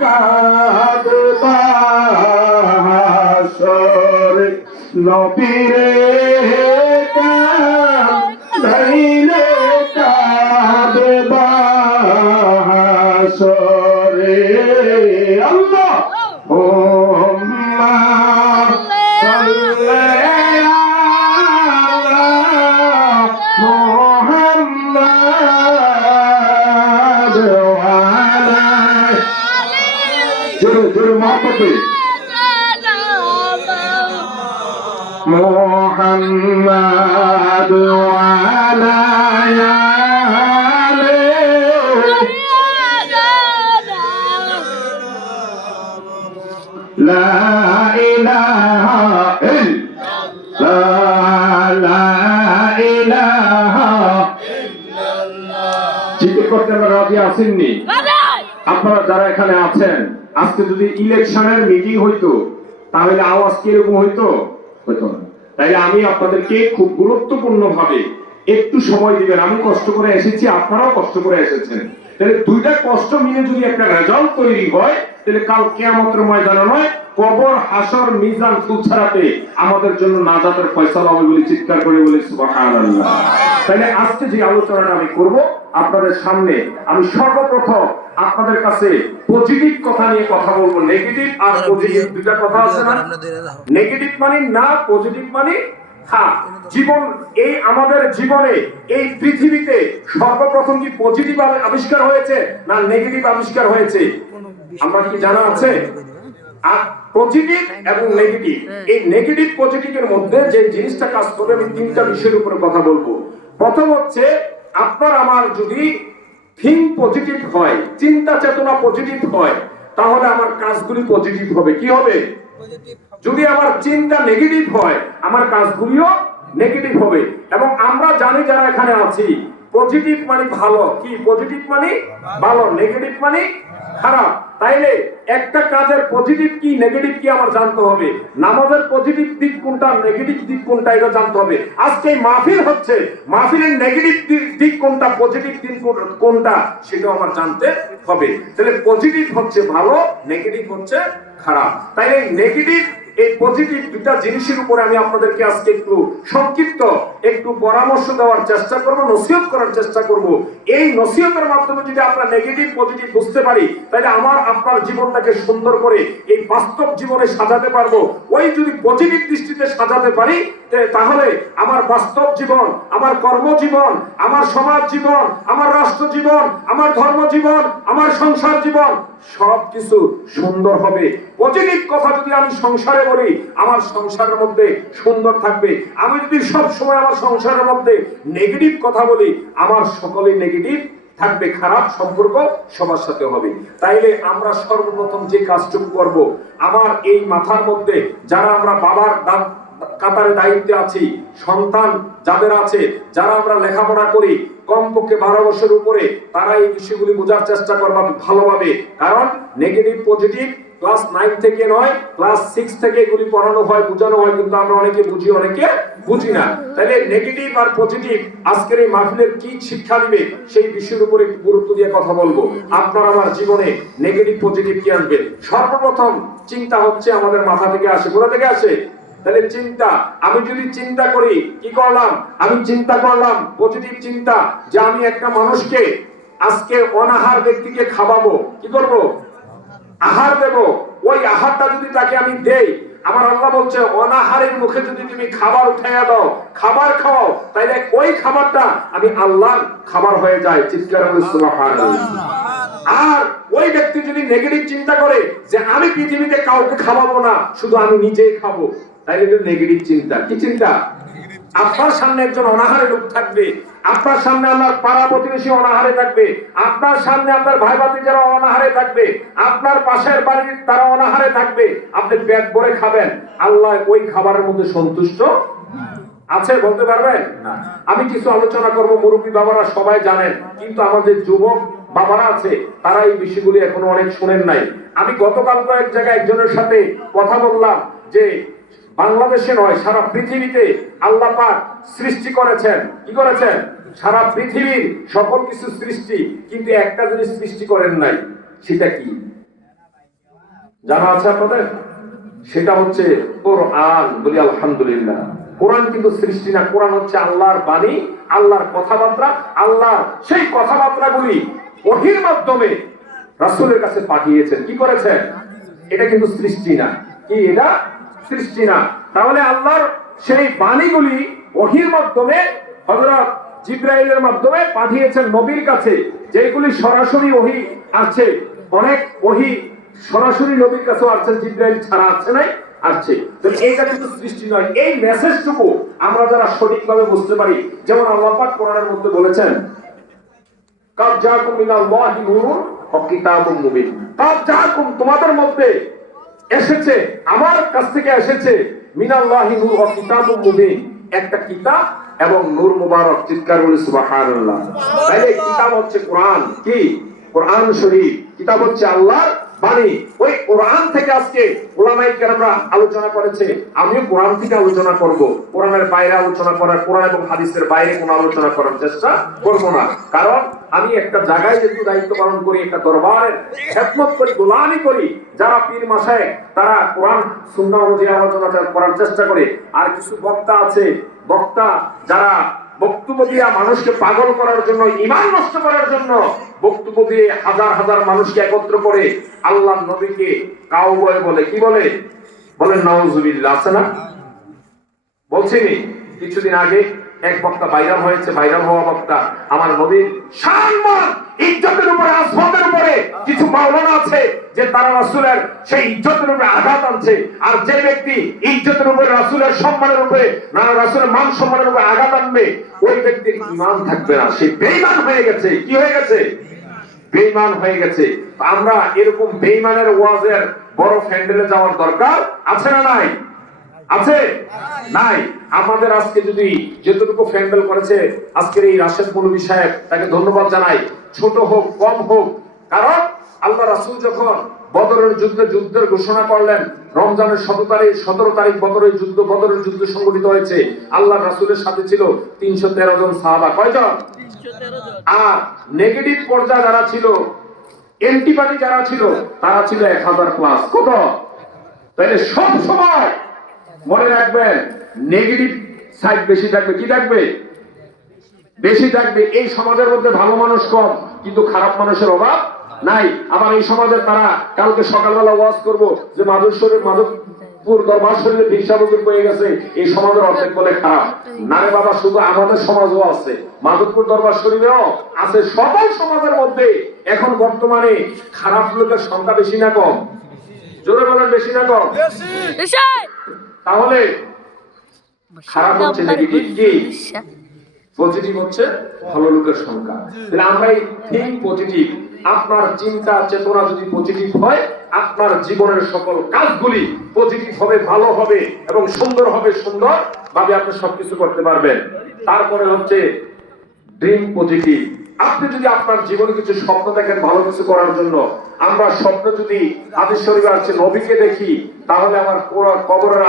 কাঁদবা হাসরে নবীরে কাঁদাইলে কাঁদবা হাসরে আল্লাহ محمد وعلى آله لا إله إلا الله لا إله إلا الله জিকির করতে রাজি আসেননি আপনারা যারা এখানে আছেন আজকে যদি ইলেকশনের মিটিং হইতো তাহলে আওয়াজ কি এরকম হইতো হইতো না তাইলে আমি আপনাদেরকে খুব গুরুত্বপূর্ণ ভাবে একটু সময় দিবেন আমি কষ্ট করে এসেছি আপনারাও কষ্ট করে এসেছেন তাহলে দুইটা কষ্ট মিলে যদি একটা রেজাল্ট তৈরি হয় তাহলে কাল কিয়ামতের ময়দানে নয় কবর হাসর মিজান ফুলছাড়াতে আমাদের জন্য নাজাতের ফয়সালা হবে বলে চিৎকার করে বলে সুবহানাল্লাহ তাহলে আজকে যে আলোচনাটা আমি করব আপনাদের সামনে আমি সর্বপ্রথম আপনাদের কাছে পজিটিভ কথা নিয়ে কথা বলবো নেগেটিভ আর পজিটিভ দুটো কথা আছে না নেগেটিভ মানে না পজিটিভ মানে হ্যাঁ জীবন এই আমাদের জীবনে এই পৃথিবীতে সর্বপ্রথম কি পজিটিভ আবিষ্কার হয়েছে না নেগেটিভ আবিষ্কার হয়েছে আমার কি জানা আছে আর পজিটিভ এবং নেগেটিভ এই নেগেটিভ পজিটিভের মধ্যে যে জিনিসটা কাজ করবে আমি তিনটা বিষয়ের উপরে কথা বলবো প্রথম হচ্ছে আপনার আমার যদি থিঙ্ক পজিটিভ হয় চিন্তা চেতনা পজিটিভ হয় তাহলে আমার কাজগুলি পজিটিভ হবে কি হবে যদি আমার চিন্তা নেগেটিভ হয় আমার কাজগুলিও নেগেটিভ হবে এবং আমরা জানি যারা এখানে আছি পজিটিভ মানে ভালো কি পজিটিভ মানে ভালো নেগেটিভ মানে খারাপ তাইলে একটা কাজের পজিটিভ কি নেগেটিভ কি আমার জানতে হবে নামাজের পজিটিভ দিক কোনটা নেগেটিভ দিক কোনটা এটা জানতে হবে আজকে এই মাহফিল হচ্ছে মাহফিলের নেগেটিভ দিক কোনটা পজিটিভ দিক কোনটা সেটা আমার জানতে হবে তাহলে পজিটিভ হচ্ছে ভালো নেগেটিভ হচ্ছে খারাপ তাই এই নেগেটিভ এই পজিটিভ দুটা জিনিসের উপরে আমি আপনাদেরকে আজকে একটু সংক্ষিপ্ত একটু পরামর্শ দেওয়ার চেষ্টা করব নসিহত করার চেষ্টা করব এই নসিহতের মাধ্যমে যদি আমরা নেগেটিভ পজিটিভ বুঝতে পারি তাহলে আমার আপনার জীবনটাকে সুন্দর করে এই বাস্তব জীবনে সাজাতে পারবো ওই যদি পজিটিভ দৃষ্টিতে সাজাতে পারি তাহলে আমার বাস্তব জীবন আমার কর্মজীবন আমার সমাজ জীবন আমার রাষ্ট্র জীবন আমার ধর্ম জীবন আমার সংসার জীবন সবকিছু সুন্দর হবে পজিটিভ কথা যদি আমি সংসারে বলি আমার সংসারের মধ্যে সুন্দর থাকবে আমি যদি সব সময় আমার সংসারের মধ্যে নেগেটিভ কথা বলি আমার সকলেই নেগেটিভ থাকবে খারাপ সম্পর্ক সবার সাথে হবে তাইলে আমরা সর্বপ্রথম যে কাজটুকু করব আমার এই মাথার মধ্যে যারা আমরা বাবার কাতারে দায়িত্বে আছি সন্তান যাদের আছে যারা আমরা লেখাপড়া করি কমপক্ষে 12 বছর উপরে তারা এই বিষয়গুলি বোঝার চেষ্টা করবে ভালোভাবে কারণ নেগেটিভ পজিটিভ ক্লাস 9 থেকে নয় ক্লাস 6 থেকে এগুলি পড়ানো হয় বোঝানো হয় কিন্তু আমরা অনেকে বুঝি অনেকে বুঝি না তাহলে নেগেটিভ আর পজিটিভ আজকের এই মাহফিলের কি শিক্ষা দিবে সেই বিষয়ের উপরে একটু গুরুত্ব দিয়ে কথা বলবো আপনার আমার জীবনে নেগেটিভ পজিটিভ কি আনবে সর্বপ্রথম চিন্তা হচ্ছে আমাদের মাথা থেকে আসে কোথা থেকে আসে তাহলে চিন্তা আমি যদি চিন্তা করি কি করলাম আমি চিন্তা করলাম পজিটিভ চিন্তা যে আমি একটা মানুষকে আজকে অনাহার ব্যক্তিকে খাওয়াবো কি করব আহার দেব ওই আহারটা যদি তাকে আমি দেই আমার আল্লাহ বলছে অনাহারের মুখে যদি তুমি খাবার উঠাইয়া দাও খাবার খাও তাইলে ওই খাবারটা আমি আল্লাহর খাবার হয়ে যায় চিৎকার করে সুবহানাল্লাহ আর ওই ব্যক্তি যদি নেগেটিভ চিন্তা করে যে আমি পৃথিবীতে কাউকে খাওয়াবো না শুধু আমি নিজেই খাবো তাইলে এটা নেগেটিভ চিন্তা কি চিন্তা আপনার সামনে একজন অনাহারে লোক থাকবে আপনার সামনে আমার পাড়া প্রতিবেশী অনাহারে থাকবে আপনার সামনে আপনার ভাই ভাতিজারা অনাহারে থাকবে আপনার পাশের বাড়ির তারা অনাহারে থাকবে আপনি পেট ভরে খাবেন আল্লাহ ওই খাবারের মধ্যে সন্তুষ্ট আছে বলতে পারবেন না আমি কিছু আলোচনা করব মুরব্বী বাবারা সবাই জানেন কিন্তু আমাদের যুবক বাবারা আছে তারা এই বিষয়গুলি এখনো অনেক শুনেন নাই আমি গতকাল কয়েক জায়গায় একজনের সাথে কথা বললাম যে বাংলাদেশে নয় সারা পৃথিবীতে আল্লাহ পাক সৃষ্টি করেছেন কি করেছেন সারা পৃথিবীর সকল কিছু সৃষ্টি কিন্তু একটা জিনিস সৃষ্টি করেন নাই সেটা কি জানা আছে আপনাদের? সেটা হচ্ছে কোরআন। বলি আলহামদুলিল্লাহ। কোরআন কিন্তু সৃষ্টি না, কোরআন হচ্ছে আল্লাহর বাণী, আল্লাহর কথাবার্তা। আল্লাহ সেই কথাবার্তাগুলি ওহীর মাধ্যমে রাসূলের কাছে পাঠিয়েছেন। কি করেছেন? এটা কিন্তু সৃষ্টি না। কি এটা? সৃষ্টি না। তাহলে আল্লাহর সেই বাণীগুলি ওহীর মাধ্যমে হযরত জিবরাইলের মাধ্যমে পাঠিয়েছেন নবীর কাছে, যেগুলি সরাসরি ওহী আছে। অনেক ওহী সরাসরি নবীর কাছে আসছে, জিবরাইল ছাড়া আছে নাই আসছে। তো এইটা কিন্তু সৃষ্টি নয়। এই মেসেজটুকু আমরা যারা সঠিকভাবে বুঝতে পারি, যেমন আল্লাহ পাক কোরআনের মধ্যে বলেছেন, কাদ জাআকুম মিনাল্লাহি নূরুন ওয়া কিতাবুম মুবিন। কাদ জাআকুম, তোমাদের মধ্যে এসেছে, আমার কাছ থেকে এসেছে, মিনাল্লাহি নূর ওয়া কিতাবুম মুবিন, একটা কিতাব এবং নূর মুবারক। চিৎকার বলে সুবহানাল্লাহ। তাহলে কিতাব হচ্ছে কোরআন। কি? কোরআন শরীফ। কিতাব হচ্ছে আল্লাহর বাণী। ওই কোরআন থেকে আজকে উলামায়ে কেরামরা আলোচনা করেছে, আমিও কোরআন থেকে আলোচনা করব। কোরআনের বাইরে আলোচনা করার, কোরআন এবং হাদিসের বাইরে কোনো আলোচনা করার চেষ্টা করব না। কারণ আমি একটা জায়গায় যেহেতু দায়িত্ব পালন করি, একটা দরবারের খেদমত করি, গোলামি করি, যারা পীর মাশায়েখ তারা কোরআন সুন্নাহ অনুযায়ী আলোচনা করার চেষ্টা করে। আর কিছু বক্তা আছে, বক্তা যারা বক্তব্য দিয়ে মানুষকে পাগল করার জন্য, ঈমান নষ্ট করার জন্য বক্তব্য দিয়ে হাজার হাজার মানুষকে একত্র করে আল্লাহর নবীকে কাউবয় বলে। কি বলে? বলেন নাউজুবিল্লাহ। আছে না? বলছিনি কিছুদিন আগে এক বক্তা ভাইরাল হয়েছে, ভাইরাল হওয়া বক্তা, আমার নবীর সম্মান ইজ্জতের উপরে, আসমানের উপরে কিছু মাওলানা আছে যে তারা রাসূলের সেই ইজ্জতের উপরে আঘাত আনছে। আর যে ব্যক্তি ইজ্জতের উপরে, রাসূলের সম্মানের উপরে, না রাসূলের মান সম্মানের উপরে আঘাত আনবে, ওই ব্যক্তির ঈমান থাকবে না, সে বেঈমান হয়ে গেছে। কি হয়ে গেছে? বেঈমান হয়ে গেছে। আমরা এরকম বেঈমানের ওয়াজের বড় প্যান্ডেলে যাওয়ার দরকার আছে না নাই? আছে? নাই। আমাদের আজকে যদি যতটুকু প্যান্ডেল করেছে আজকের এই রাশেদ মৌলভী সাহেব, তাকে ধন্যবাদ জানাই, ছোট হোক কম হোক। কারণ আল্লাহ রাসূল যখন বদরের যুদ্ধের ঘোষণা করলেন, রমজানের 17 তারিখ বদরের যুদ্ধ সংগঠিত হয়েছে। আল্লাহ রাসূলের সাথে ছিল 313 জন সাহাবা। কয়জন? 313 জন। আর নেগেটিভ পর্যায়ে যারা ছিল, অ্যান্টিবাডি যারা ছিল, তারা ছিল 1000 প্লাস। কত? তাহলে সব সময় মনে রাখবেন, নেগেটিভ সাইড বেশি থাকবে। কি থাকবে? বেশি থাকবে। এই সমাজের মধ্যে ভালো মানুষ কম, কিন্তু খারাপ মানুষের অভাব নাই। আবার এই সমাজে তারা কালকে সকালবেলা ওয়াজ করব যে মাধবপুর দরবার শরীরে ভিক্ষাবুকুর পেয়ে গেছে, এই সমাজের অর্ধেক বলে খারাপ। না রে বাবা, শুধু আমাদের সমাজও আছে, মাধবপুর দরবার শরীরেও আছে। সকল সমাজের মধ্যে এখন বর্তমানে খারাপ লোকের সংখ্যা বেশি না কম? জোরে বলেন, বেশি না কম? তাহলে খারাপ হচ্ছে নেগেটিভ, কি পজিটিভ হচ্ছে ভালো লোকের সংখ্যা। তাহলে আমরা এই থিঙ্ক পজিটিভ, আপনার চিন্তা চেতনা যদি পজিটিভ হয়, আপনার জীবনের সকল কাজগুলি পজিটিভ হবে, ভালো হবে এবং সুন্দর হবে। সুন্দর ভাবে আপনি সবকিছু করতে পারবেন। তারপরে হচ্ছে ড্রিম পজিটিভ। আপনি যদি আপনার জীবনে কিছু স্বপ্ন দেখেন ভালো কিছু করার জন্য, আমরা স্বপ্ন যদি হাদিস শরীফে আছে নবীকে দেখি, তাহলে আমার কবরের